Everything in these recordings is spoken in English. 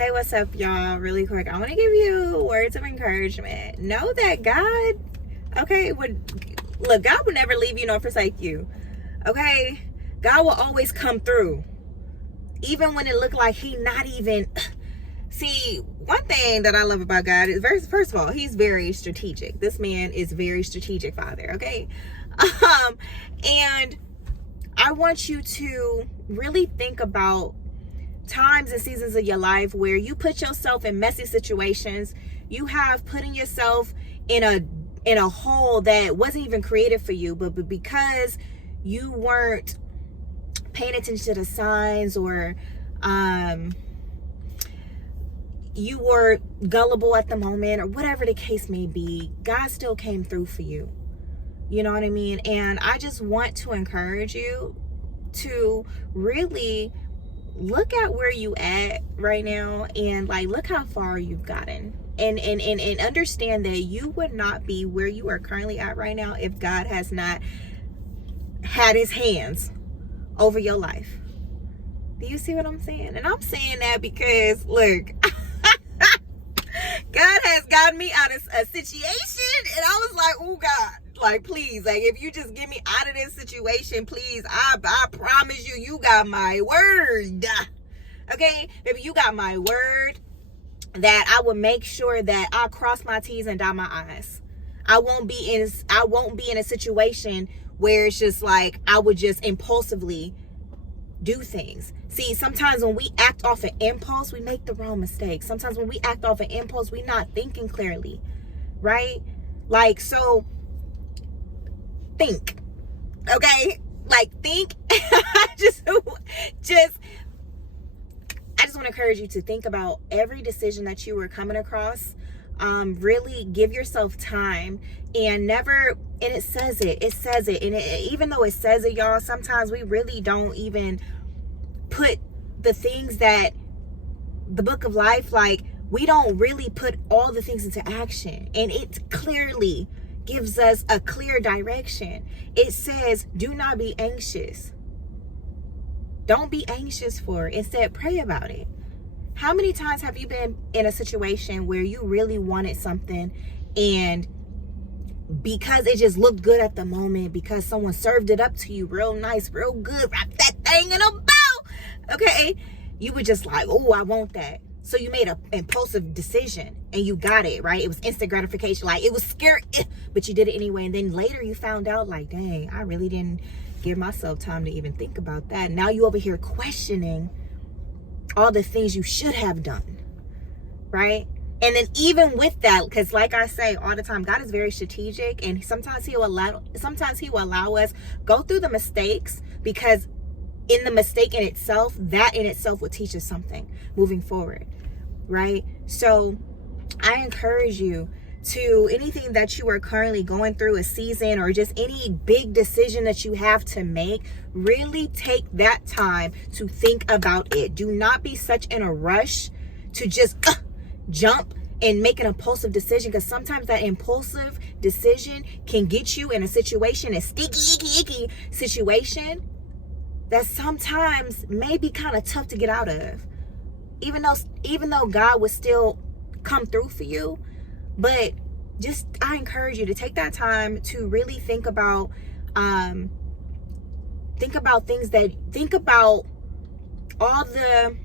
Hey, what's up, y'all? Really quick, I want to give you words of encouragement. Know that God, God will never leave you nor forsake you. Okay? God will always come through. Even when it looked like he not even... See, one thing that I love about God is, first of all, he's very strategic. This man is very strategic, Father, okay? And I want you to really think about times and seasons of your life where you put yourself in messy situations. You have putting yourself in a hole that wasn't even created for you, but because you weren't paying attention to the signs, or you were gullible at the moment, or whatever the case may be, God still came through for you. You know what I mean? And I just want to encourage you to really look at where you at right now, and like, look how far you've gotten, and understand that you would not be where you are currently at right now if God has not had his hands over your life. Do you see what I'm saying? And I'm saying that because, look, God has gotten me out of a situation, and I was like, oh God, like, please, like, if you just get me out of this situation, please, I promise you, you got my word. Okay, baby, you got my word that I will make sure that I cross my T's and dot my I's. I won't be in a situation where it's just like I would just impulsively do things. See, sometimes when we act off an impulse, we make the wrong mistakes. Sometimes when we act off an impulse, we're not thinking clearly, right? Like, so think, okay? Like, think. I just want to encourage you to think about every decision that you were coming across. Really give yourself time, and never, and it says it, and even though it says it, y'all, sometimes we really don't even put the things that the book of life, like, we don't really put all the things into action, and it clearly gives us a clear direction. It says, do not be anxious. Don't be anxious for it. Instead, pray about it. How many times have you been in a situation where you really wanted something, and because it just looked good at the moment, because someone served it up to you real nice, real good, wrap that thing in a bow, okay, you were just like, oh, I want that. So you made an impulsive decision and you got it, right? It was instant gratification. Like, it was scary, but you did it anyway. And then later you found out, like, dang, I really didn't give myself time to even think about that. Now you over here questioning all the things you should have done, right? And then even with that, because like I say all the time, God is very strategic, and sometimes he will allow us go through the mistakes, because in the mistake in itself, that in itself will teach us something moving forward, right? So I encourage you to, anything that you are currently going through, a season, or just any big decision that you have to make, really take that time to think about it. Do not be such in a rush to just jump and make an impulsive decision, because sometimes that impulsive decision can get you in a situation, a sticky, icky situation that sometimes may be kind of tough to get out of, even though God would still come through for you. But just, I encourage you to take that time to really think about all the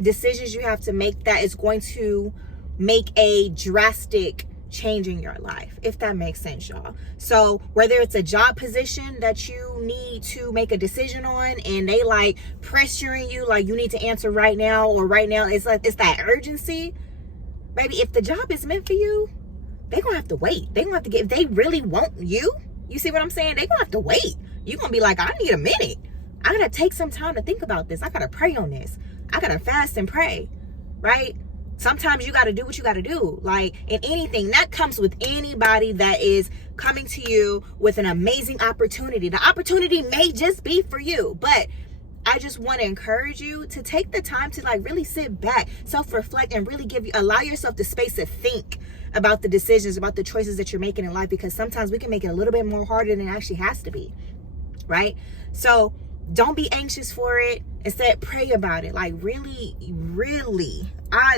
decisions you have to make that is going to make a drastic change in your life, if that makes sense, y'all. So whether it's a job position that you need to make a decision on, and they like pressuring you, like, you need to answer right now, or right now, it's like, it's that urgency. Baby, if the job is meant for you, they're gonna have to wait. They're gonna have to get, if they really want you, you see what I'm saying? They're gonna have to wait. You're gonna be like, I need a minute. I gotta take some time to think about this. I gotta pray on this. I gotta fast and pray, right? Sometimes you gotta do what you gotta do. Like, in anything, that comes with anybody that is coming to you with an amazing opportunity. The opportunity may just be for you, but I just want to encourage you to take the time to, like, really sit back, self-reflect, and really allow yourself the space to think about the decisions, about the choices that you're making in life, because sometimes we can make it a little bit more harder than it actually has to be, right? So don't be anxious for it. Instead, pray about it. Like, really,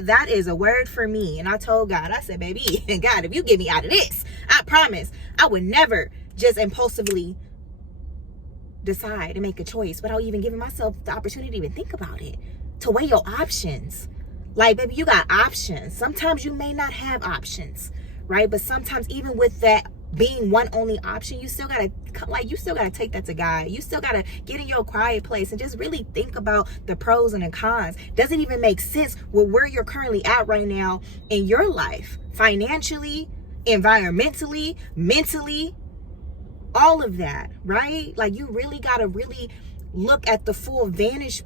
that is a word for me. And I told God, I said, baby, God, if you get me out of this, I promise I would never just impulsively decide and make a choice without even giving myself the opportunity to even think about it, to weigh your options. Like, baby, you got options. Sometimes you may not have options, right? But sometimes, even with that being one only option, you still gotta take that to God. You still gotta get in your quiet place and just really think about the pros and the cons. Does it even make sense with where you're currently at right now in your life, financially, environmentally, mentally, all of that, right? Like, you really gotta really look at the full vantage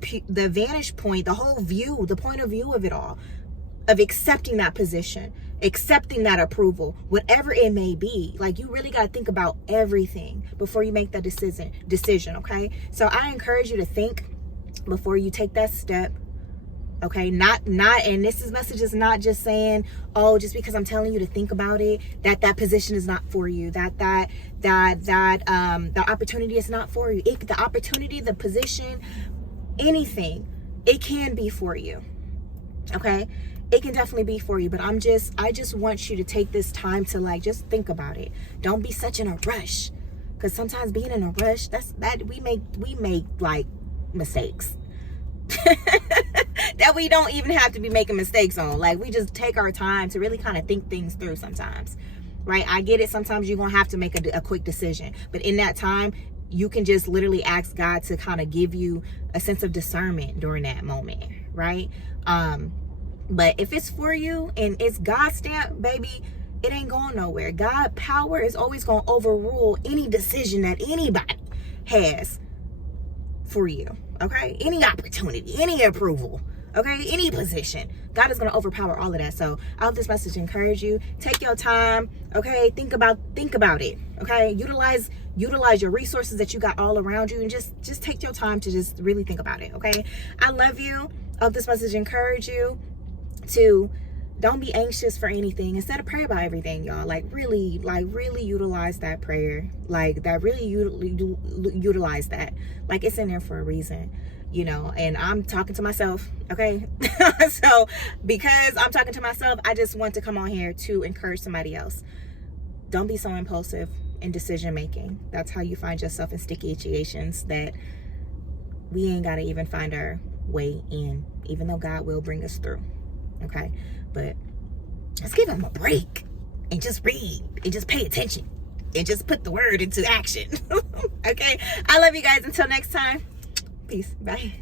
point, the whole view, the point of view of it all, of accepting that position, accepting that approval, whatever it may be. Like, you really got to think about everything before you make that decision, okay? So I encourage you to think before you take that step, okay? And this message is not just saying, oh, just because I'm telling you to think about it, that position is not for you, the opportunity is not for you. The opportunity, the position, anything, it can be for you, okay? It can definitely be for you, but I just want you to take this time to, like, just think about it. Don't be such in a rush, because sometimes being in a rush, we make like mistakes that we don't even have to be making mistakes on. Like, we just take our time to really kind of think things through sometimes, right? I get it. Sometimes you're gonna have to make a quick decision, but in that time, you can just literally ask God to kind of give you a sense of discernment during that moment, right? But if it's for you and it's God's stamp, baby, it ain't going nowhere. God power is always going to overrule any decision that anybody has for you, okay? Any opportunity, any approval, okay? Any position. God is going to overpower all of that. So I hope this message encourage you. Take your time, okay? Think about it, okay? Utilize your resources that you got all around you, and just take your time to just really think about it, okay? I love you. I hope this message encourage you to don't be anxious for anything. Instead of pray about everything, y'all. Like, really utilize that prayer. Like, that really utilize that. Like, it's in there for a reason, you know. And I'm talking to myself, okay? So because I'm talking to myself, I just want to come on here to encourage somebody else. Don't be so impulsive in decision making. That's how you find yourself in sticky situations that we ain't got to even find our way in, even though God will bring us through. Okay, but let's give him a break and just read and just pay attention and just put the word into action. Okay, I love you guys. Until next time, peace. Bye.